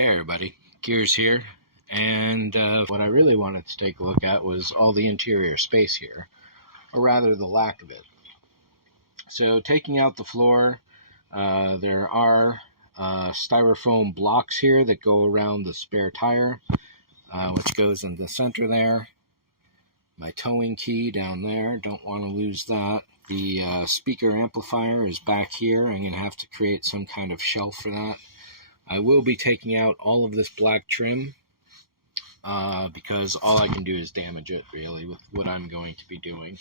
Hey everybody, Gears here, and what I really wanted to take a look at was all the interior space here, or rather the lack of it. So taking out the floor, there are styrofoam blocks here that go around the spare tire, which goes in the center there. My towing key down there, don't want to lose that. The speaker amplifier is back here. I'm going to have to create some kind of shelf for that. I will be taking out all of this black trim because all I can do is damage it, really, with what I'm going to be doing.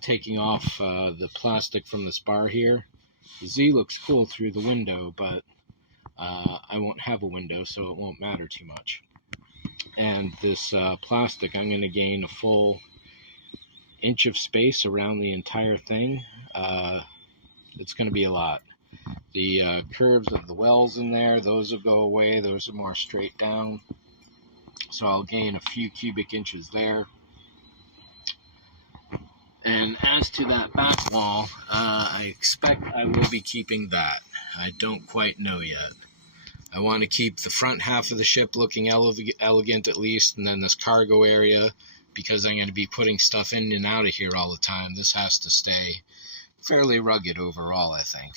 Taking off the plastic from this bar here. The Z looks cool through the window, but I won't have a window, so it won't matter too much. And this plastic, I'm going to gain a full inch of space around the entire thing. It's going to be a lot. The curves of the wells in there, those will go away. Those are more straight down. So I'll gain a few cubic inches there. And as to that back wall, I expect I will be keeping that. I don't quite know yet. I want to keep the front half of the ship looking elegant at least, and then this cargo area, because I'm going to be putting stuff in and out of here all the time. This has to stay fairly rugged overall, I think.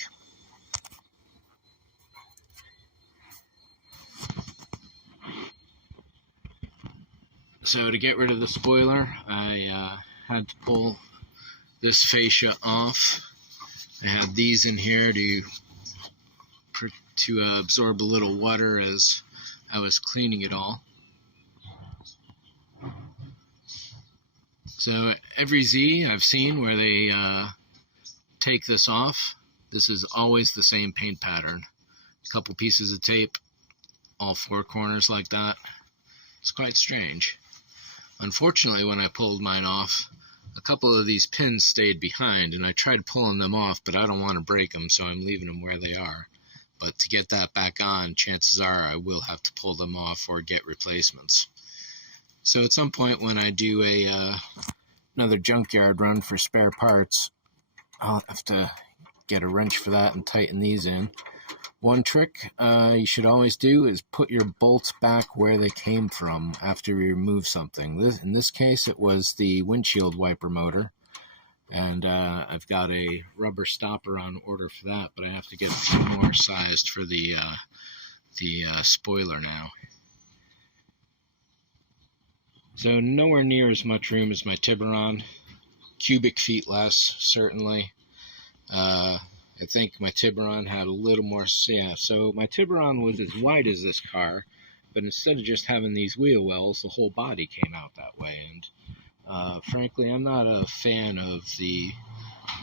So to get rid of the spoiler, I had to pull this fascia off. I had these in here to absorb a little water as I was cleaning it all. So every Z I've seen where they take this off, this is always the same paint pattern. A couple pieces of tape, all four corners like that. It's quite strange. Unfortunately, when I pulled mine off, a couple of these pins stayed behind, and I tried pulling them off, but I don't want to break them, so I'm leaving them where they are. But to get that back on, chances are I will have to pull them off or get replacements. So at some point when I do another junkyard run for spare parts, I'll have to get a wrench for that and tighten these in. One trick you should always do is put your bolts back where they came from after you remove something. In this case, it was the windshield wiper motor, and I've got a rubber stopper on order for that, but I have to get a few more sized for the spoiler now. So nowhere near as much room as my Tiburon. Cubic feet less, certainly. I think my Tiburon had a little more, so my Tiburon was as wide as this car, but instead of just having these wheel wells, the whole body came out that way, and frankly, I'm not a fan of the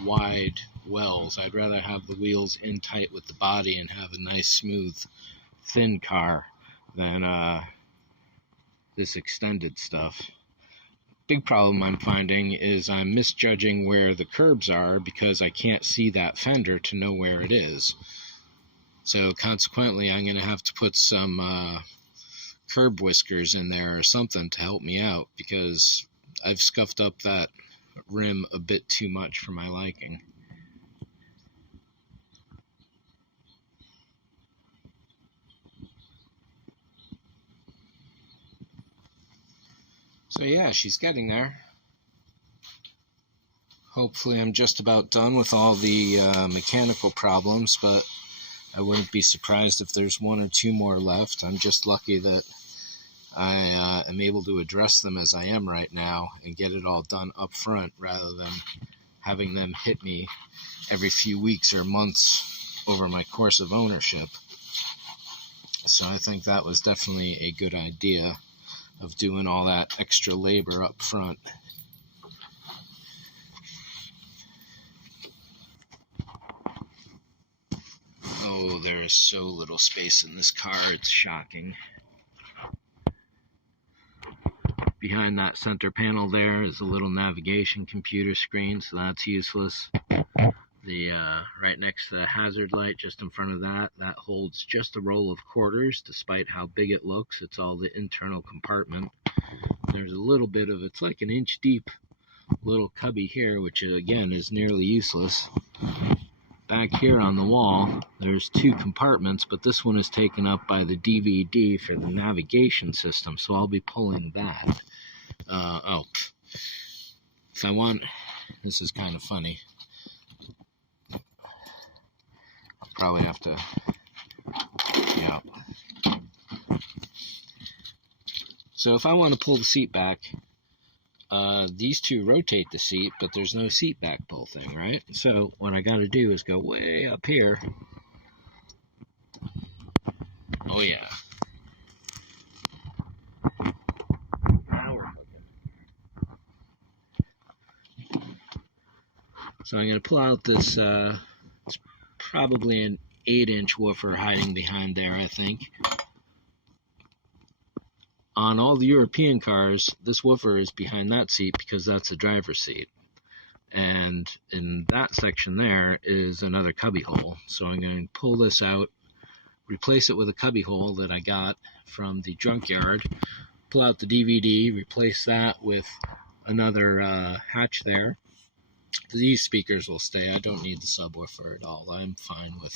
wide wells. I'd rather have the wheels in tight with the body and have a nice, smooth, thin car than this extended stuff. Big problem I'm finding is I'm misjudging where the curbs are because I can't see that fender to know where it is. So consequently, I'm going to have to put some curb whiskers in there or something to help me out, because I've scuffed up that rim a bit too much for my liking. So yeah, she's getting there. Hopefully I'm just about done with all the mechanical problems, but I wouldn't be surprised if there's one or two more left. I'm just lucky that I am able to address them as I am right now and get it all done up front rather than having them hit me every few weeks or months over my course of ownership. So I think that was definitely a good idea, of doing all that extra labor up front. Oh, there is so little space in this car, it's shocking. Behind that center panel there is a little navigation computer screen, so that's useless. The right next to the hazard light, just in front of that holds just a roll of quarters. Despite how big it looks, it's all the internal compartment. There's a little bit of, it's like an inch deep little cubby here, which again is nearly useless. back here on the wall, there's two compartments, but this one is taken up by the DVD for the navigation system, so I'll be pulling that. If I want, this is kind of funny. I'll probably have to, yeah. So if I want to pull the seat back, these two rotate the seat, but there's no seat back pull thing, right? So what I got to do is go way up here. Oh yeah. Now we're cooking. So I'm going to pull out this, it's probably an 8-inch woofer hiding behind there, I think. On all the European cars, this woofer is behind that seat because that's the driver's seat. And in that section there is another cubby hole. So I'm going to pull this out, replace it with a cubby hole that I got from the junkyard, pull out the DVD, replace that with another hatch there. These speakers will stay. I don't need the subwoofer at all. I'm fine with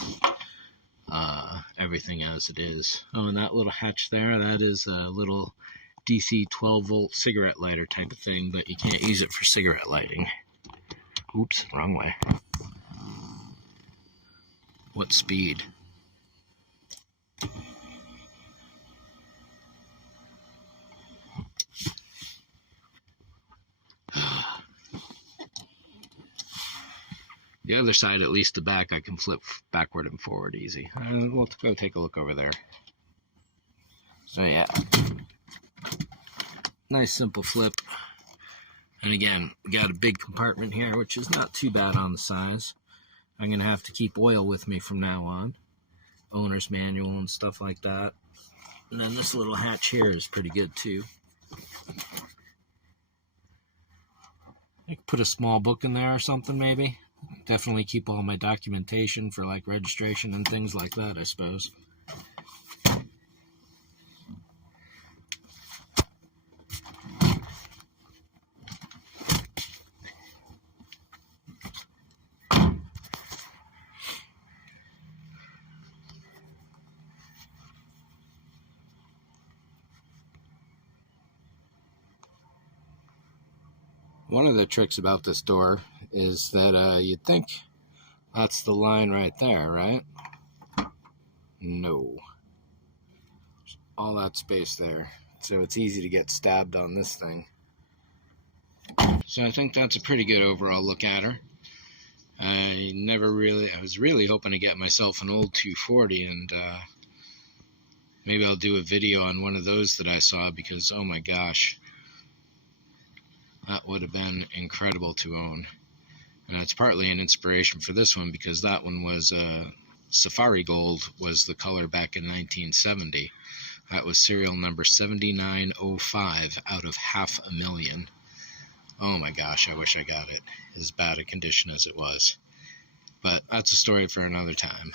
everything as it is. Oh, and that little hatch there, that is a little DC 12-volt cigarette lighter type of thing, but you can't use it for cigarette lighting. Oops, wrong way. What speed? The other side, at least the back, I can flip backward and forward easy. We'll go take a look over there. So yeah, nice simple flip. And again, we got a big compartment here, which is not too bad on the size. I'm going to have to keep oil with me from now on. Owner's manual and stuff like that. And then this little hatch here is pretty good too. I could put a small book in there or something maybe. Definitely keep all my documentation for like registration and things like that, I suppose. One of the tricks about this door is that you'd think that's the line right there, right? No. All that space there. So it's easy to get stabbed on this thing. So I think that's a pretty good overall look at her. I was really hoping to get myself an old 240, and maybe I'll do a video on one of those that I saw, because oh my gosh, that would have been incredible to own. And it's partly an inspiration for this one, because that one was Safari Gold was the color back in 1970. That was serial number 7905 out of 500,000. Oh my gosh, I wish I got it. As bad a condition as it was. But that's a story for another time.